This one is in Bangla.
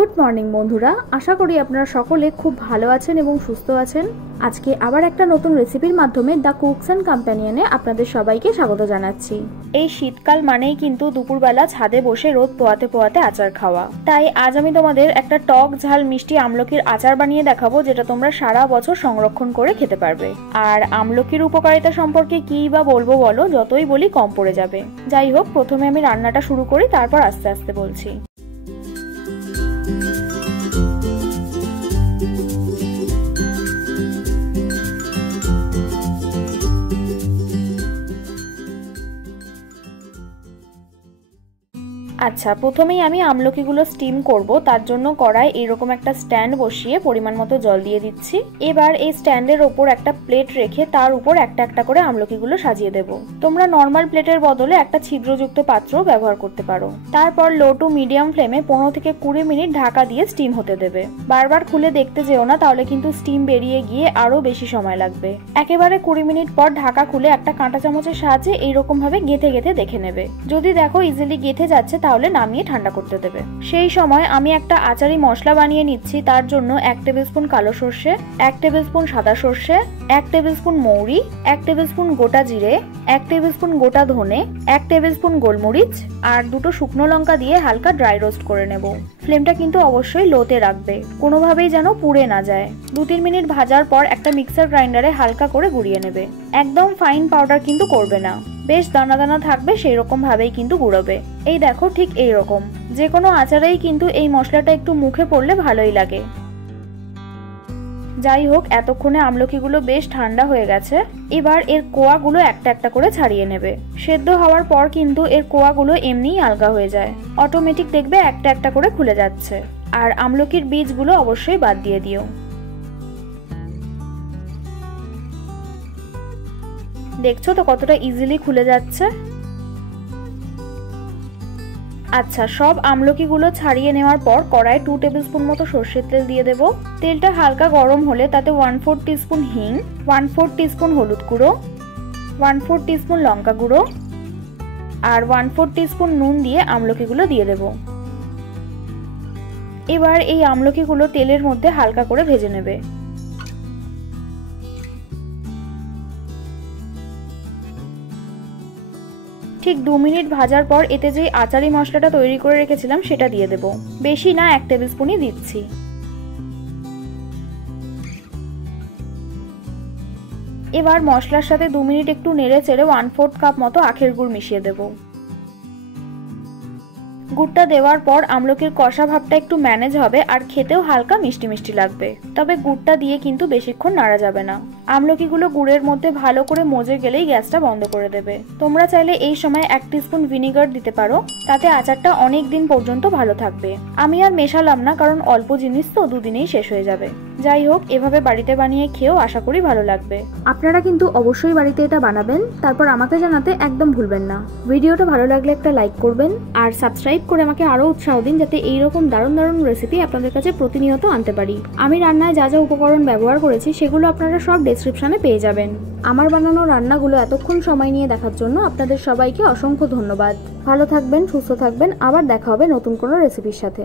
গুড মর্নিং বন্ধুরা, আশা করি আপনারা সকলে খুব ভালো আছেন এবং সুস্থ আছেন। আজকে আবার একটা নতুন রেসিপির মাধ্যমে দ্য কুকস অ্যান্ড কম্প্যানিয়নে আপনাদের সবাইকে স্বাগত জানাচ্ছি। এই শীতকাল মানেই কিন্তু দুপুরবেলা ছাদে বসে রোদ পোয়াতে পোয়াতে আচার খাওয়া। তাই আজ আমি তোমাদের একটা টক ঝাল মিষ্টি আমলকির আচার বানিয়ে দেখাবো, যেটা তোমরা সারা বছর সংরক্ষণ করে খেতে পারবে। আর আমলকির উপকারিতা সম্পর্কে কি বা বলবো বলো, যতই বলি কম পড়ে যাবে। যাই হোক, প্রথমে আমি রান্নাটা শুরু করি, তারপর আস্তে আস্তে বলছি। আচ্ছা, প্রথমেই আমি আমলকিগুলো স্টিম করব। তার জন্য কড়াই এরকম একটা স্ট্যান্ড বসিয়ে পরিমাণ মতো জল দিয়ে দিচ্ছি। এবার এই স্ট্যান্ডের ওপর একটা প্লেট রেখে তার উপর একটা একটা করে আমলকিগুলো সাজিয়ে দেব। তোমরা নর্মাল প্লেটের বদলে একটা ছিদ্রযুক্ত পাত্র ব্যবহার করতে পারো। তারপর লো টু মিডিয়াম ফ্লেমে 15 থেকে 20 মিনিট ঢাকা দিয়ে স্টিম হতে দেবে। বারবার খুলে দেখতে যেও না, তাহলে কিন্তু স্টিম বেরিয়ে গিয়ে আরো বেশি সময় লাগবে। একেবারে 20 মিনিট পর ঢাকা খুলে একটা কাঁটা চামচের সাহায্যে এইরকম ভাবে গেঁথে গেঁথে দেখে নেবে। যদি দেখো ইজিলি গেঁথে যাচ্ছে, তাহলে নামিয়ে ঠান্ডা করতে দেবে। সেই সময় আমি একটা আচারি মশলা বানিয়ে নিচ্ছি। তার জন্য 1 টেবিল স্পুন কালো সর্ষে, 1 টেবিল স্পুন সাদা সর্ষে, 1 টেবিল স্পুন মৌরি, 1 টেবিল স্পুন গোটা জিরে, 1 টেবিল স্পুন গোটা ধনে, 1 টেবিল স্পুন গোলমরিচ আর 2টো শুকনো লঙ্কা দিয়ে হালকা ড্রাই রোস্ট করে নেব। ফ্লেমটা কিন্তু অবশ্যই লোতে রাখবে, কোনোভাবেই যেন পুড়ে না যায়। 2-3 মিনিট ভাজার পর একটা মিক্সার গ্রাইন্ডারে হালকা করে গুঁড়িয়ে নেবে। একদম ফাইন পাউডার কিন্তু করবে না, বেশ দানা দানা থাকবে, সেই রকম ভাবেই কিন্তু গুঁড়োবে। এই দেখো, ঠিক এই রকম। যে কোনো আচারেই কিন্তু এই মশলাটা একটু মুখে পড়লে ভালোই লাগে। যাই হোক, এতক্ষণে আমলকিগুলো বেশ ঠান্ডা হয়ে গেছে। এবার এর কোয়াগুলো একটা একটা করে ছাড়িয়ে নেবে। সেদ্ধ হওয়ার পর কিন্তু এর কোয়াগুলো এমনিই আলগা হয়ে যায়, অটোমেটিক দেখবে একটা একটা করে খুলে যাচ্ছে। আর আমলকির বীজগুলো অবশ্যই বাদ দিয়ে দিও। দেখছো তো কতটা ইজিলি খুলে যাচ্ছে। আচ্ছা, সব আমলকিগুলো ছাড়িয়ে নেওয়ার পর কড়াইয়ে 2 টেবিল স্পুন মতো সরষের তেল দিয়ে দেব। তেলটা হালকা গরম হলে তাতে 1/4 টিস্পুন হিং, 1/4 টিস্পুন হলুদ গুঁড়ো, 1/4 টিস্পুন লঙ্কা গুঁড়ো আর 1/4 টিস্পুন নুন দিয়ে আমলকিগুলো দিয়ে দেব। এবার এই আমলকিগুলো তেলের মধ্যে হালকা করে ভেজে নেবে। ঠিক 2 মিনিট ভাজার পর এতে যে আচারি মশলাটা তৈরি করে রেখেছিলাম সেটা দিয়ে দেব। বেশি না, 1 টেবিল স্পুনই দিচ্ছি। এবার মশলার সাথে 2 মিনিট একটু নেড়ে চেড়ে 1/4 কাপ মতো আখের গুড় মিশিয়ে দেব। গুড়টা দেওয়ার পর আমলকির কষা ভাবটা একটু ম্যানেজ হবে আর খেতেও হালকা মিষ্টি মিষ্টি লাগবে। তবে গুড়টা দিয়ে কিন্তু বেশিক্ষণ নাড়া যাবে না। আমলকিগুলো গুড়ের মধ্যে ভালো করে মজে গেলেই গ্যাসটা বন্ধ করে দেবে। তোমরা চাইলে এই সময় 1 টিস্পুন ভিনেগার দিতে পারো, তাতে আচারটা অনেক দিন পর্যন্ত ভালো থাকবে। আমি আর মেশালাম না, কারণ অল্প জিনিস তো, 2 দিনেই শেষ হয়ে যাবে। যাই হোক, এভাবে বাড়িতে বানিয়ে খেয়েও আশা করি ভালো লাগবে। আপনারা কিন্তু অবশ্যই বাড়িতে এটা বানাবেন, তারপর আমাকে জানাতে একদম ভুলবেন না। ভিডিওটা ভালো লাগলে একটা লাইক করবেন আর সাবস্ক্রাইব করে আমাকে আরো উৎসাহ দিন, যাতে এইরকম দারুণ দারুণ রেসিপি আপনাদের কাছে প্রতিনিয়ত আনতে পারি। আমি রান্নায় যা যা উপকরণ ব্যবহার করেছি সেগুলো আপনারা সব ডেসক্রিপশনে পেয়ে যাবেন। আমার বানানো রান্নাগুলো এতক্ষণ সময় নিয়ে দেখার জন্য আপনাদের সবাইকে অসংখ্য ধন্যবাদ। ভালো থাকবেন, সুস্থ থাকবেন, আবার দেখা হবে নতুন কোনো রেসিপির সাথে।